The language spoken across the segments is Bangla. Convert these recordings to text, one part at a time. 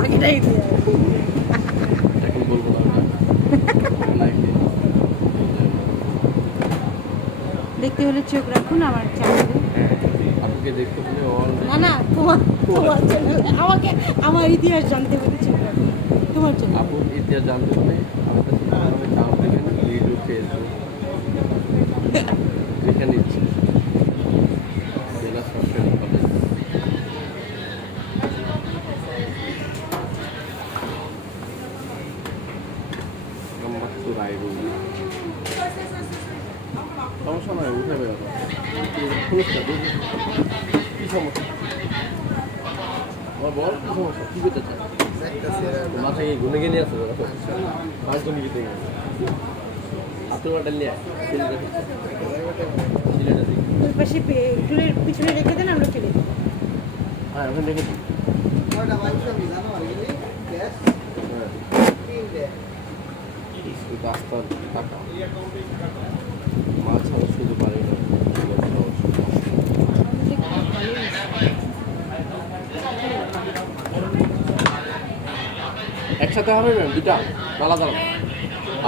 বাকিটাই দিয়ে এখন বলবো না লাইভে দেখতে হলে চোখ রাখুন আমার চ্যানেলে। আপুকে দেখতে হলে অল না না তোমার চ্যানেলে আমাকে আমার ইতিহাস জানতে হলে চোখ রাখুন তোমার চ্যানেলে। আপুর ইতিহাস জানতে হলে আমাদের সাথে চাপ দেবেন ইউটিউব ফেসবুক যেখানে ইচ্ছে জেলা সরকারি কলেজ নম্বর রায়রু সমস্যা নয় উঠে বেরোবো কি সমস্যা আমার বল কি সমস্যা কি করতে চাই মাথায় কি গুনে গেলে আছে পাঁচজন গিয়ে দেখে আপনার বাটাল নিয়ে সিলেটা দিই ওই পাশে টুলের পিছনে রেখে দেন আমরা চলে যাবো। হ্যাঁ ওখানে রেখে দিই রাস্তার টাকা মাছ ছাড়া শুধু পারে না একসাথে হবে না দুটা আলাদা আলাদা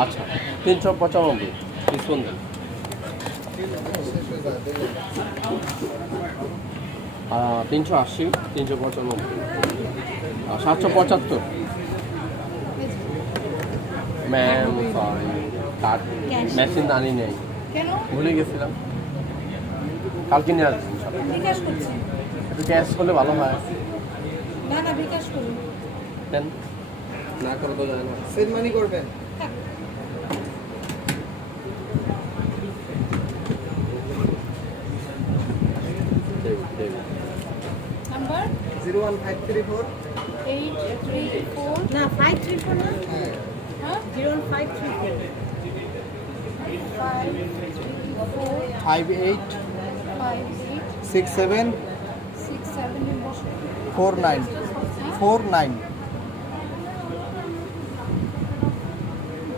আচ্ছা 395 ডিসকাউন্ট দেন 380 395 775 ম্যাম সরি কার্ড মেশিন আনি নেই কেন ভুলে গেছিলাম কালকে নিয়ে আসবেন বিকাশ করছি একটু ক্যাশ করলে ভালো হয় না না বিকাশ করুন দেন না করে তো যায় না সেট মানি করবেন নাম্বার 01534 834 না 534 না হ্যাঁ 01534 58 58 67 67 49 49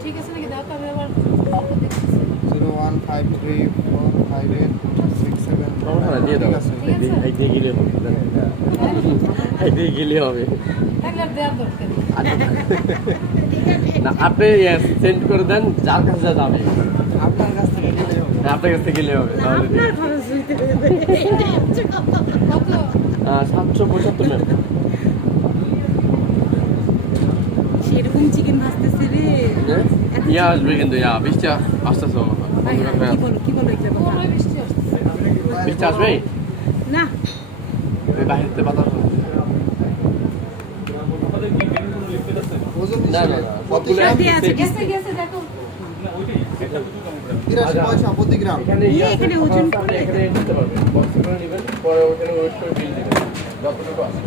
ঠিক আছে নাকি দাও তবে আবার দেখতেছি 015345867 দিয়ে দাও ঠিক আছে। এই দিয়ে গেলে হবে এই দিয়ে গেলে হবে তাহলে আর দেওয়ার দরকার নেই। না আপনি সেন্ড করে দেন যার কাছে যা যাবে আপনার কাছ থেকে নিলে হবে আপনার কাছে গেলে হবে তাহলে আপনার খরচ হইতে হবে এটাই হচ্ছে কথা। কত 775 ম্যাম সেরকম চিকেন ভাজতেছে রে ইয়া আসবে কিন্তু ইয়া বৃষ্টি আসতেছে ভাই, কি বলো এগুলো কথা বৃষ্টি আসবে না এই বাহিরতে বাতাস ওজন না না না সবগুলো সব এক দিয়ে আছে set। গেছে গেছে দেখো 83 পয়সা প্রতি গ্রাম এখানে ইয়া আছে, এখানে ওজন আপনি করে। এখানে দিতে পারবেন বক্স করে নেবেন পরে ওখানে ওয়েট করে বিল দিবেন যতটুকু আছে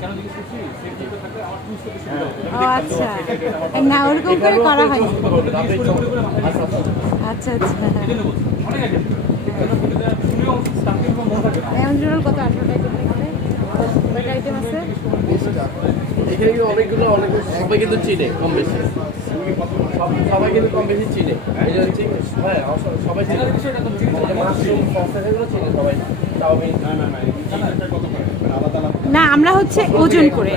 ও আচ্ছা না ওরকম করে করা হয় আচ্ছা আচ্ছা এমন জোর কত 18 টাকা কয়টা আইটেম আছে এখানে কিন্তু অনেকগুলো সবাই কিন্তু চিনে কম বেশি সবাই কিন্তু কম বেশি চিনে এই জন্য ঠিক হ্যাঁ সবাই চিনে মাশরুম সসেসগুলো চিনে সবাই চাউমিন না আমরা হচ্ছে ওজন করে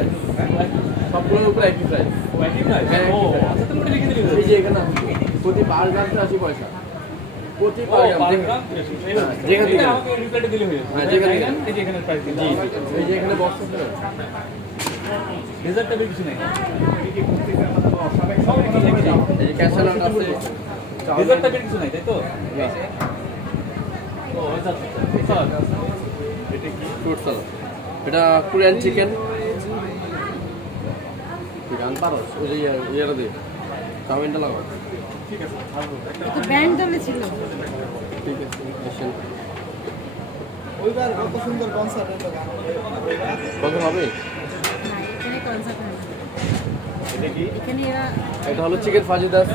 সবগুলোর উপরে একই প্রাইস এই যে এখানে প্রতি 5 গ্রাম 80 পয়সা প্রতি 5 গ্রাম যেখানে থেকে হ্যাঁ যেখানে জি এই যে এখানে বক্স আছে রেজাল্টটা কিছু নেই এই যে ক্যাশ আউট আছে রেজাল্টটা কিছু নাই তাই তো ও আচ্ছা এটা কি ফ্রুট সালাদ এটা কোরিয়ান চিকেন গান পারস ওই যে ইয়েটা দে চাউমিনটা লাগাও ঠিক আছে তো ব্যান্ড দলে ছিল ঠিক আছে আসেন ওইবার কত সুন্দর কনসার্ট হলো গান কত হবে না এখানে কনসার্ট হয় না এখানে এরা এটা হলো চিকেন ফাজিদাস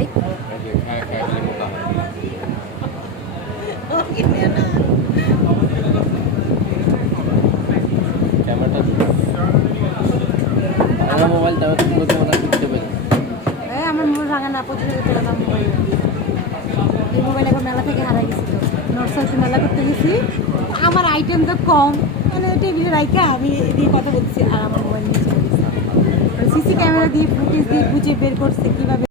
এই হ্যাঁ হ্যাঁ মোটা ক্যামেরাটা আমার মোবাইল দাও তো কোনো ক্যামেরা কিনতে পারি আমার মোবাইল ভাঙা না 25,000 টাকা দাম মোবাইল এই মোবাইল এখন মেলা থেকে হারাই গেছিল একটু মেলা করতে গেছি, আমার আইটেম তো কম, মানে টেবিলে রাইখা আমি দিয়ে কথা বলছি আর আমার মোবাইল নিয়ে চলে গেছে। সিসি ক্যামেরা দিয়ে ফুটেজ দিয়ে খুঁজে বের করছে কীভাবে